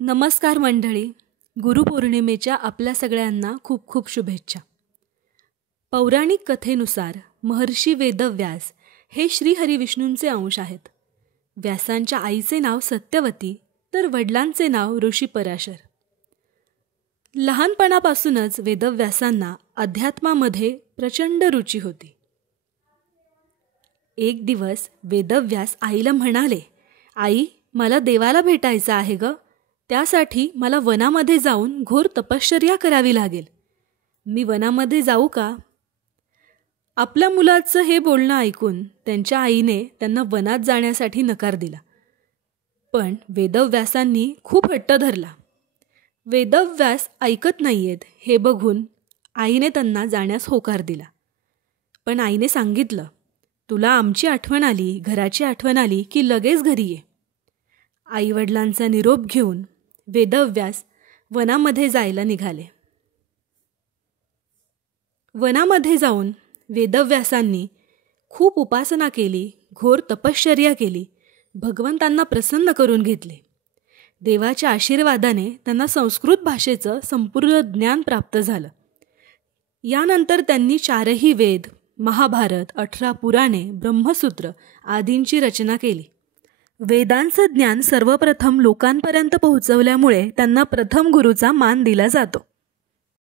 नमस्कार मंडळी. गुरुपौर्णिमेच्या आपल्या सगळ्यांना खूप खूप शुभेच्छा. पौराणिक कथेनुसार महर्षी वेदव्यास हे श्रीहरिविष्णूंचे अंश आहेत. व्यासांच्या आईचे नाव सत्यवती तर वडिलांचे नाव ऋषी पराशर. लहानपणापासूनच वेदव्यासांना अध्यात्मामध्ये प्रचंड रुची होती. एक दिवस वेदव्यास आईला म्हणाले, आई, मला देवाला भेटायचं आहे ग. त्यासाठी मला वनामध्ये जाऊन घोर तपश्चर्या करावी लागेल. मी वनामध्ये जाऊ का? आपल्या मुलाचं हे बोलणं ऐकून त्यांच्या आईने त्यांना वनात जाण्यासाठी नकार दिला. पण वेदव्यासांनी खूप हट्ट धरला. वेदव्यास ऐकत नाहीयेत हे बघून आईने त्यांना जाण्यास होकार दिला. पण आईने सांगितलं, तुला आमची आठवण आली, घराची आठवण आली की लगेच घरी ये. आईवडिलांचा निरोप घेऊन वेदव्यास वनामध्ये जायला निघाले. वनामध्ये जाऊन वेदव्यासांनी खूप उपासना केली, घोर तपश्चर्या केली, भगवंतांना प्रसन्न करून घेतले. देवाच्या आशीर्वादाने त्यांना संस्कृत भाषेचं संपूर्ण ज्ञान प्राप्त झालं. यानंतर त्यांनी 4ही वेद, महाभारत, 18 पुराणे, ब्रह्मसूत्र आदींची रचना केली. वेदांचं ज्ञान सर्वप्रथम लोकांपर्यंत पोहोचवल्यामुळे त्यांना प्रथम गुरुचा मान दिला जातो.